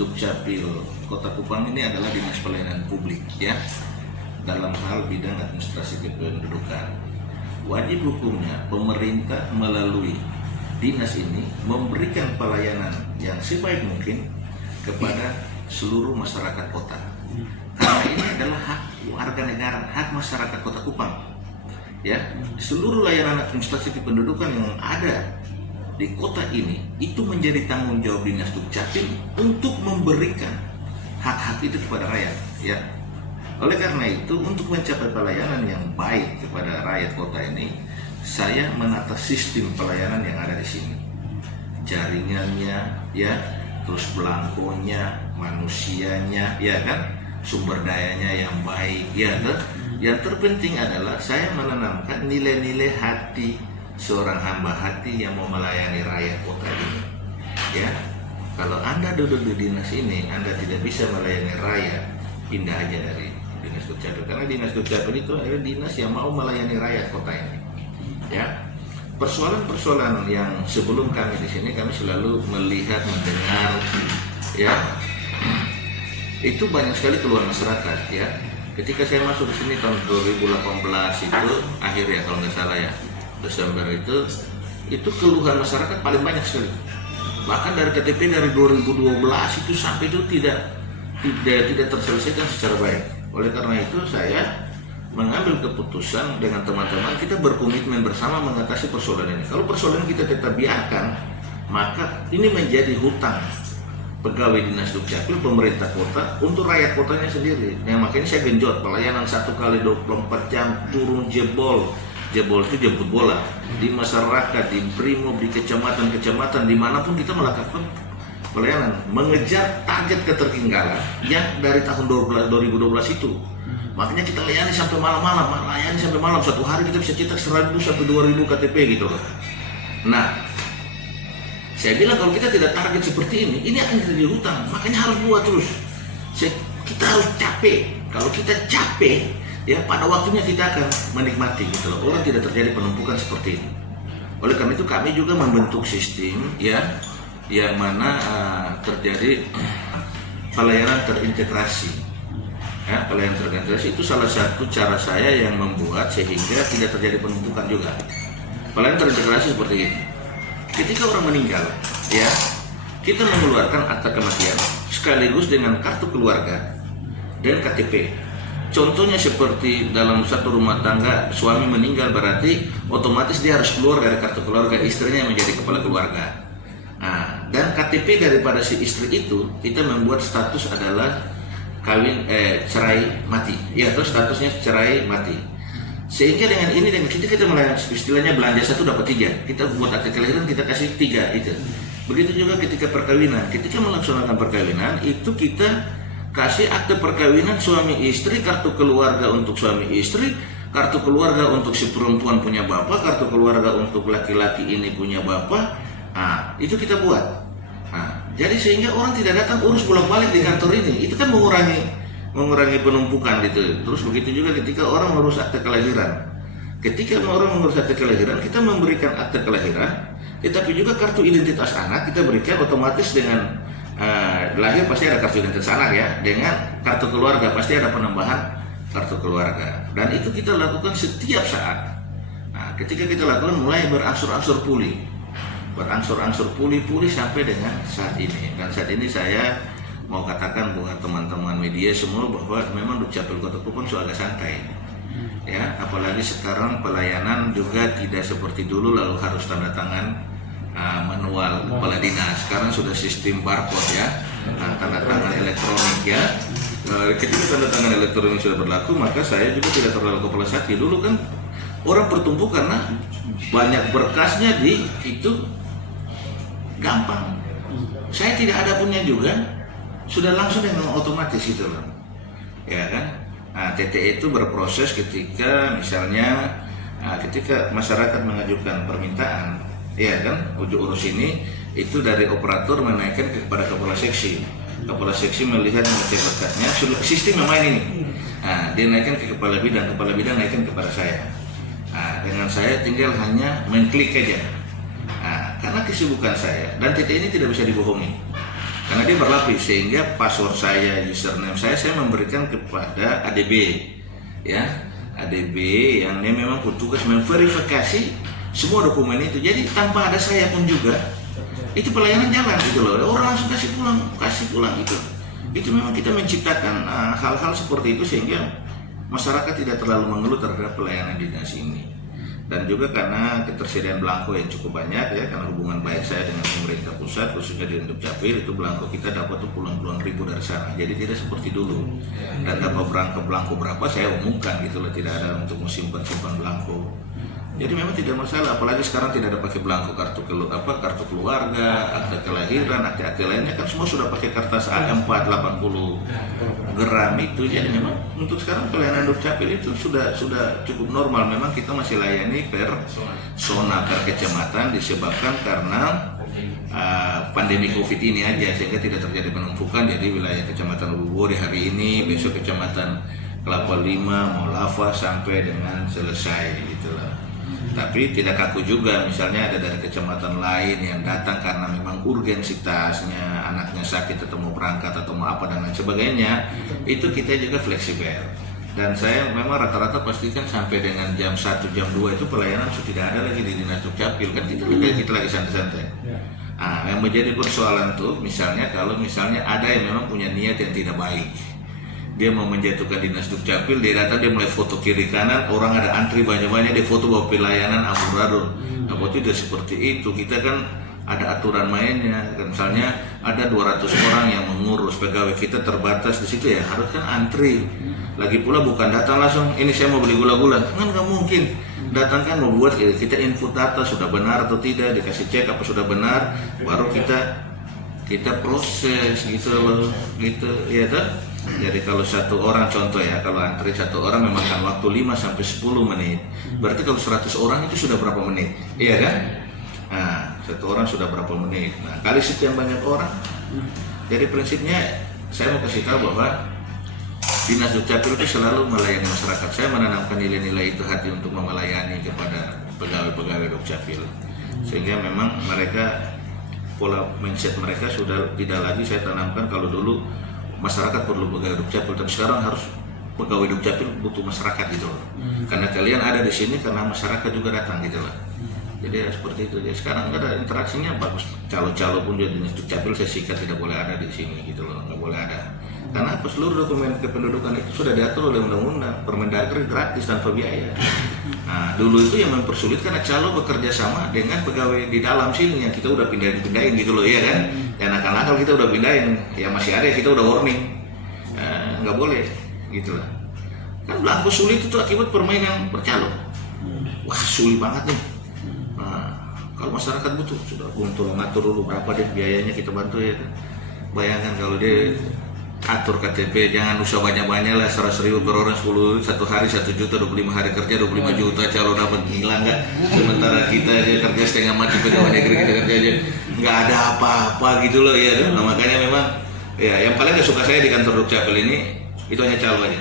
Dukcapil Kota Kupang ini adalah Dinas Pelayanan Publik ya, dalam hal bidang administrasi kependudukan. Wajib hukumnya pemerintah melalui dinas ini memberikan pelayanan yang sebaik mungkin kepada seluruh masyarakat kota. Karena ini adalah hak warga negara, hak masyarakat Kota Kupang. Ya, seluruh layanan administrasi kependudukan yang ada di kota ini itu menjadi tanggung jawab Dinas Dukcapil untuk memberikan hak-hak itu kepada rakyat. Ya, oleh karena itu untuk mencapai pelayanan yang baik kepada rakyat kota ini, saya menata sistem pelayanan yang ada di sini, jaringannya, ya, terus belangkonya, manusianya, ya kan, sumber dayanya yang baik, ya kan. Yang terpenting adalah saya menanamkan nilai-nilai hati seorang hamba hati yang mau melayani rakyat kota ini. Ya, kalau Anda duduk di dinas ini, Anda tidak bisa melayani rakyat, pindah aja dari Dinas Dukcapil. Karena Dinas Dukcapil itu adalah dinas yang mau melayani rakyat kota ini. Ya, persoalan-persoalan yang sebelum kami di sini kami selalu melihat, mendengar, ya, itu banyak sekali keluhan masyarakat. Ya, ketika saya masuk ke sini tahun 2018 itu akhir ya kalau nggak salah ya, Desember itu keluhan masyarakat paling banyak sekali. Bahkan dari KTP dari 2012 itu sampai itu tidak terselesaikan secara baik. Oleh karena itu saya mengambil keputusan dengan teman-teman, kita berkomitmen bersama mengatasi persoalan ini. Kalau persoalan kita tetap biarkan, maka ini menjadi hutang pegawai Dinas Dukcapil, pemerintah kota untuk rakyat kotanya sendiri. Yang makanya saya genjot pelayanan 1 kali 24 jam, turun jebol itu jemput bola di masyarakat, di brimob, di kecamatan dimanapun kita melakukan pelayanan, mengejar target ketertinggalan yang dari tahun 2012 itu. Makanya kita layani sampai malam, satu hari kita bisa cetak 1.000 sampai 2.000 KTP gitu loh. Nah, saya bilang kalau kita tidak target seperti ini akan jadi hutang. Makanya harus buat terus. Kita harus capek. Kalau kita capek, ya pada waktunya kita akan menikmati gitu loh. Orang tidak terjadi penumpukan seperti ini. Oleh karena itu kami juga membentuk sistem ya, yang mana terjadi pelayanan terintegrasi. Ya, pelayanan terintegrasi itu salah satu cara saya yang membuat sehingga tidak terjadi penumpukan juga. Pelayanan terintegrasi seperti ini. Ketika orang meninggal, ya, kita mengeluarkan akta kematian sekaligus dengan kartu keluarga dan KTP. Contohnya seperti dalam satu rumah tangga, suami meninggal berarti otomatis dia harus keluar dari kartu keluarga, istrinya yang menjadi kepala keluarga. Nah, dan KTP daripada si istri itu kita membuat status adalah cerai mati. Ya, terus statusnya cerai mati. Sehingga dengan ini, dengan kita melayani istilahnya belanja 1 dapat 3. Kita buat akte kelahiran kita kasih 3 itu. Begitu juga ketika perkawinan. Ketika melaksanakan perkawinan itu kita kasih akte perkawinan suami istri, kartu keluarga untuk suami istri, kartu keluarga untuk si perempuan punya bapak, kartu keluarga untuk laki-laki ini punya bapak. Nah, itu kita buat. Nah, jadi sehingga orang tidak datang urus bolak-balik di kantor ini. Itu kan mengurangi penumpukan gitu. Terus begitu juga ketika orang mengurus akte kelahiran. Ketika orang mengurus akte kelahiran, kita memberikan akte kelahiran, tetapi juga kartu identitas anak kita berikan otomatis dengan lahir pasti ada kartu identitas anak ya, dengan kartu keluarga pasti ada penambahan kartu keluarga. Dan itu kita lakukan setiap saat. Nah, ketika kita lakukan mulai berangsur-angsur pulih sampai dengan saat ini. Dan saat ini saya mau katakan buat teman-teman media semua bahwa memang Dukcapil Kota Kupang sudah agak santai. Ya, apalagi sekarang pelayanan juga tidak seperti dulu lalu harus tanda tangan manual kepala dinas. Sekarang sudah sistem barcode ya, tanda tangan elektronik ya. Ketika tanda tangan elektronik sudah berlaku, maka saya juga tidak terlalu kepala sakit. Dulu kan orang bertumpu karena banyak berkasnya di itu gampang. Saya tidak ada punya juga, sudah langsung dengan otomatis gitu loh, ya kan. Nah, TTE itu berproses ketika misalnya ketika masyarakat mengajukan permintaan, ya kan, urus ini itu dari operator menaikkan kepada kepala seksi. Kepala seksi melihat mengecek berkasnya, sistem yang main ini. Nah, dia naikkan ke kepala bidang naikkan kepada saya. Nah, dengan saya tinggal hanya main klik aja. Nah, karena kesibukan saya dan TTE ini tidak bisa dibohongi. karena dia berlapis, sehingga password saya, username saya memberikan kepada ADB, ya, ADB yang dia memang bertugas memverifikasi semua dokumen itu. Jadi tanpa ada saya pun juga itu pelayanan jalan gitu loh, orang langsung kasih pulang gitu. Itu memang kita menciptakan hal-hal seperti itu sehingga masyarakat tidak terlalu mengeluh terhadap pelayanan dinas ini. Dan juga karena ketersediaan belangko yang cukup banyak ya, karena hubungan baik saya dengan pemerintah pusat khususnya di Dukcapil, itu belangko kita dapat tuh puluhan ribu dari sana. Jadi tidak seperti dulu. Dan dapat belangko berapa saya umumkan gitu loh, tidak ada untuk simpan belangko. Jadi memang tidak masalah, apalagi sekarang tidak ada pakai belangko kartu keluarga, akte kelahiran, akte lainnya kan semua sudah pakai kertas A4 80 gram itu. Jadi memang untuk sekarang pelayanan Dukcapil itu sudah cukup normal. Memang kita masih layani per zona, per kecamatan disebabkan karena pandemi COVID ini aja, sehingga tidak terjadi penumpukan. Jadi wilayah kecamatan Lubuk di hari ini, besok kecamatan Kelapa Lima, Molava sampai dengan selesai gitulah. Tapi tidak kaku juga, misalnya ada dari kecamatan lain yang datang karena memang urgensitasnya, anaknya sakit atau mau berangkat atau mau apa dan lain sebagainya, itu kita juga fleksibel. Dan saya memang rata-rata pastikan sampai dengan jam 1, jam 2 itu pelayanan sudah tidak ada lagi di Dinas Dukcapil, kan kita lagi santai-santai. Yang menjadi persoalan tuh misalnya kalau misalnya ada yang memang punya niat yang tidak baik, dia mau menjatuhkan Dinas Dukcapil, dia datang, dia mulai foto kiri kanan, orang ada antri banyak-banyak, dia foto bahwa pelayanan amburadul. Nah, tidak seperti itu. Kita kan ada aturan mainnya. Misalnya ada 200 orang yang mengurus, pegawai kita terbatas di situ ya, harus kan antri. Lagi pula bukan datang langsung, ini saya mau beli gula-gula, kan nggak mungkin. Datang kan membuat kita input data sudah benar atau tidak, dikasih cek apa sudah benar, baru kita proses gitu loh, gitu ya tuh. Jadi kalau satu orang, contoh ya, kalau antri satu orang memakan waktu 5 sampai 10 menit. Berarti kalau 100 orang itu sudah berapa menit? Iya kan? Nah, satu orang sudah berapa menit. Nah, kali sekian banyak orang. Jadi prinsipnya saya mau kasih tahu bahwa Dinas Dukcapil itu selalu melayani masyarakat. Saya menanamkan nilai-nilai itu hati untuk melayani kepada pegawai-pegawai Dukcapil. Sehingga memang mereka, pola mindset mereka sudah tidak lagi saya tanamkan kalau dulu masyarakat perlu pegawai Dukcapil, tapi sekarang harus pegawai Dukcapil butuh masyarakat gitu loh. Karena kalian ada di sini karena masyarakat juga datang gitu loh. Jadi ya seperti itu. Jadi sekarang ada interaksinya bagus. Calo-calo pun jadi Dinas Dukcapil saya sikat tidak boleh ada di sini gitu loh, nggak boleh ada. Karena apa, seluruh dokumen kependudukan itu sudah diatur oleh undang-undang, Permendagri gratis tanpa biaya. Nah, dulu itu yang mempersulit karena calo bekerja sama dengan pegawai di dalam sini yang kita udah pindahin gitu loh, ya kan? Dan nakal-nakal kita udah pindahin, ya masih ada kita udah warning, nggak boleh gitu lah. Kan belangko sulit itu akibat permainan percalo. Wah sulit banget nih. Nah, kalau masyarakat butuh sudah untuk ngatur dulu berapa deh biayanya, kita bantu ya. Bayangkan kalau dia atur KTP, jangan usah banyak-banyak lah, 100.000 per orang, 10 satu hari 1 juta, 25 hari kerja 25 juta calon dapat, hilang nggak? Sementara kita aja kerja setengah mati, pegawai negeri kita kerja aja nggak ada apa-apa gitu loh ya. Nah, makanya memang ya yang paling gak suka saya di kantor Dukcapil ini itu hanya calo aja.